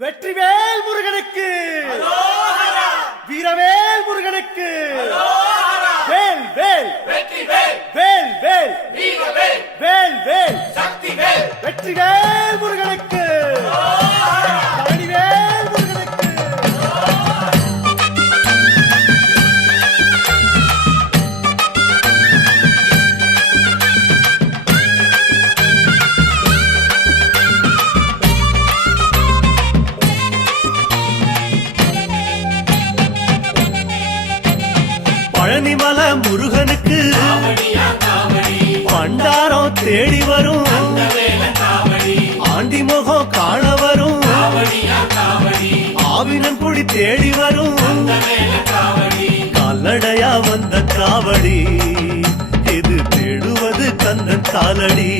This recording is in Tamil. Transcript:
வெற்றிவேல் முருகனுக்கு, வீரவேல் முருகனுக்கு, வேல் வேல் வேல் வேல் வேல் வேல் வெற்றிவேல் முருகனுக்கு, பழனிவேல் முருகனுக்கு. பழனிமலை முருகனுக்கு பண்டாரம் தேடி வரும், ஆண்டி முகம் காண வரும், ஆவினங்குடி தேடி வரும், கால்நடையா வந்த காவடி இது தேடுவது கந்தன் காலடி.